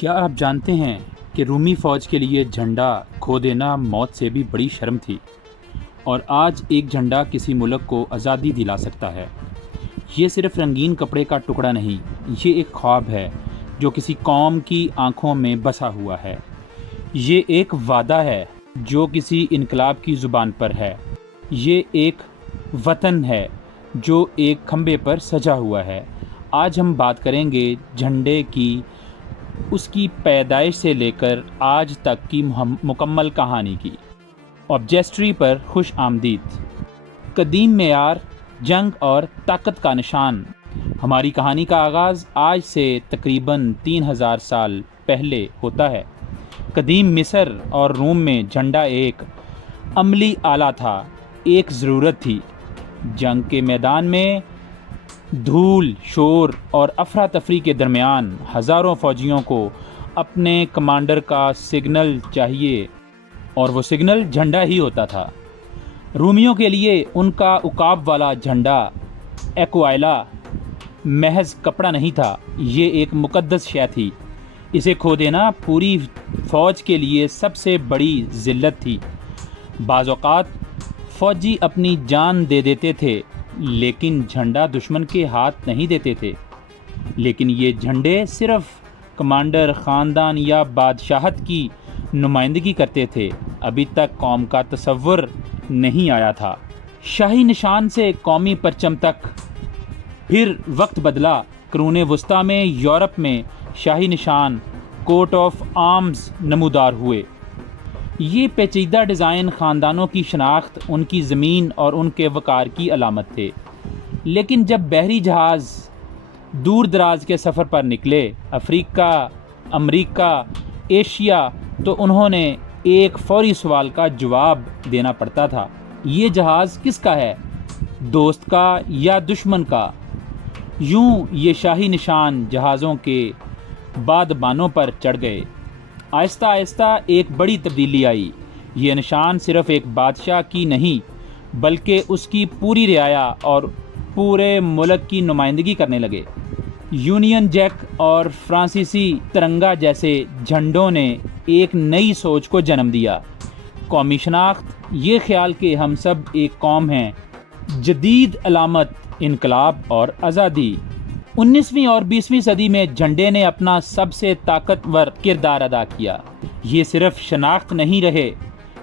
کیا آپ جانتے ہیں کہ رومی فوج کے لیے جھنڈا کھو دینا موت سے بھی بڑی شرم تھی، اور آج ایک جھنڈا کسی ملک کو آزادی دلا سکتا ہے۔ یہ صرف رنگین کپڑے کا ٹکڑا نہیں، یہ ایک خواب ہے جو کسی قوم کی آنکھوں میں بسا ہوا ہے۔ یہ ایک وعدہ ہے جو کسی انقلاب کی زبان پر ہے۔ یہ ایک وطن ہے جو ایک کھمبے پر سجا ہوا ہے۔ آج ہم بات کریں گے جھنڈے کی، اس کی پیدائش سے لے کر آج تک کی مکمل کہانی کی۔ آبجیسٹری پر خوش آمدید۔ قدیم معیار، جنگ اور طاقت کا نشان۔ ہماری کہانی کا آغاز آج سے تقریباً 3000 سال پہلے ہوتا ہے۔ قدیم مصر اور روم میں جھنڈا ایک عملی آلہ تھا، ایک ضرورت تھی۔ جنگ کے میدان میں دھول، شور اور افراتفری کے درمیان ہزاروں فوجیوں کو اپنے کمانڈر کا سگنل چاہیے، اور وہ سگنل جھنڈا ہی ہوتا تھا۔ رومیوں کے لیے ان کا عقاب والا جھنڈا ایکوائلا محض کپڑا نہیں تھا، یہ ایک مقدس شے تھی۔ اسے کھو دینا پوری فوج کے لیے سب سے بڑی ذلت تھی۔ بعض اوقات فوجی اپنی جان دے دیتے تھے، لیکن جھنڈا دشمن کے ہاتھ نہیں دیتے تھے۔ لیکن یہ جھنڈے صرف کمانڈر، خاندان یا بادشاہت کی نمائندگی کرتے تھے۔ ابھی تک قوم کا تصور نہیں آیا تھا۔ شاہی نشان سے قومی پرچم تک۔ پھر وقت بدلا۔ قرون وسطیٰ میں یورپ میں شاہی نشان، کوٹ آف آرمز نمودار ہوئے۔ یہ پیچیدہ ڈیزائن خاندانوں کی شناخت، ان کی زمین اور ان کے وقار کی علامت تھے۔ لیکن جب بحری جہاز دور دراز کے سفر پر نکلے، افریقہ، امریکہ، ایشیا، تو انہوں نے ایک فوری سوال کا جواب دینا پڑتا تھا۔ یہ جہاز کس کا ہے؟ دوست کا یا دشمن کا؟ یوں یہ شاہی نشان جہازوں کے بادبانوں پر چڑھ گئے۔ آہستہ آہستہ ایک بڑی تبدیلی آئی۔ یہ نشان صرف ایک بادشاہ کی نہیں، بلکہ اس کی پوری رعایا اور پورے ملک کی نمائندگی کرنے لگے۔ یونین جیک اور فرانسیسی ترنگا جیسے جھنڈوں نے ایک نئی سوچ کو جنم دیا۔ قومی شناخت، یہ خیال کہ ہم سب ایک قوم ہیں۔ جدید علامت، انقلاب اور آزادی۔ 19ویں اور 20ویں صدی میں جھنڈے نے اپنا سب سے طاقتور کردار ادا کیا۔ یہ صرف شناخت نہیں رہے،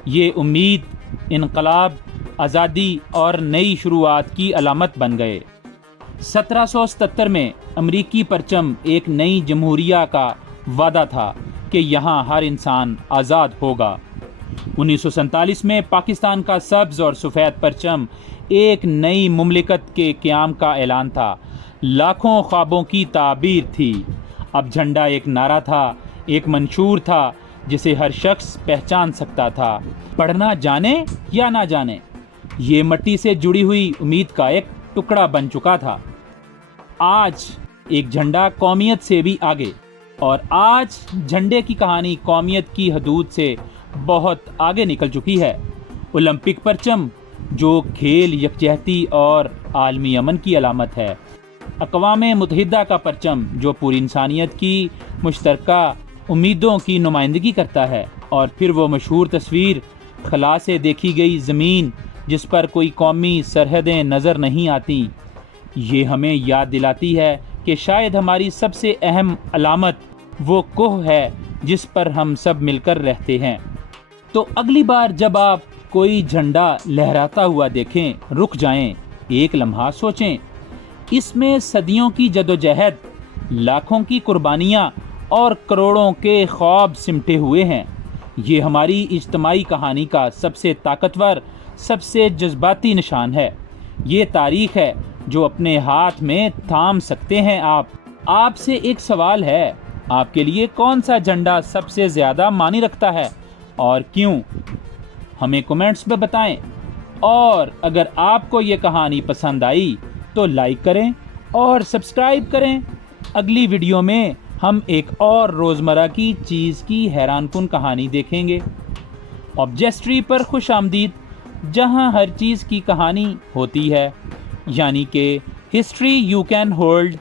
یہ امید، انقلاب، آزادی اور نئی شروعات کی علامت بن گئے۔ 1777 میں امریکی پرچم ایک نئی جمہوریہ کا وعدہ تھا کہ یہاں ہر انسان آزاد ہوگا۔ 1947 میں پاکستان کا سبز اور سفید پرچم ایک نئی مملکت کے قیام کا اعلان تھا، لاکھوں خوابوں کی تعبیر تھی۔ اب جھنڈا ایک نعرہ تھا، ایک منشور تھا جسے ہر شخص پہچان سکتا تھا، پڑھنا جانے یا نہ جانے۔ یہ مٹی سے جڑی ہوئی امید کا ایک ٹکڑا بن چکا تھا۔ آج ایک جھنڈا قومیت سے بھی آگے، اور آج جھنڈے کی کہانی قومیت کی حدود سے بہت آگے نکل چکی ہے۔ اولمپک پرچم، جو کھیل، یکجہتی اور عالمی امن کی علامت ہے۔ اقوام متحدہ کا پرچم، جو پوری انسانیت کی مشترکہ امیدوں کی نمائندگی کرتا ہے۔ اور پھر وہ مشہور تصویر، خلا سے دیکھی گئی زمین جس پر کوئی قومی سرحدیں نظر نہیں آتیں، یہ ہمیں یاد دلاتی ہے کہ شاید ہماری سب سے اہم علامت وہ کوہ ہے جس پر ہم سب مل کر رہتے ہیں۔ تو اگلی بار جب آپ کوئی جھنڈا لہراتا ہوا دیکھیں، رک جائیں، ایک لمحہ سوچیں، اس میں صدیوں کی جدوجہد، لاکھوں کی قربانیاں اور کروڑوں کے خواب سمٹے ہوئے ہیں۔ یہ ہماری اجتماعی کہانی کا سب سے طاقتور، سب سے جذباتی نشان ہے۔ یہ تاریخ ہے جو اپنے ہاتھ میں تھام سکتے ہیں آپ۔ آپ سے ایک سوال ہے، آپ کے لیے کون سا جھنڈا سب سے زیادہ معنی رکھتا ہے اور کیوں؟ ہمیں کمنٹس میں بتائیں، اور اگر آپ کو یہ کہانی پسند آئی تو لائک کریں اور سبسکرائب کریں۔ اگلی ویڈیو میں ہم ایک اور روزمرہ کی چیز کی حیران کن کہانی دیکھیں گے۔ آبجیسٹری پر خوش آمدید، جہاں ہر چیز کی کہانی ہوتی ہے، یعنی کہ ہسٹری یو کین ہولڈ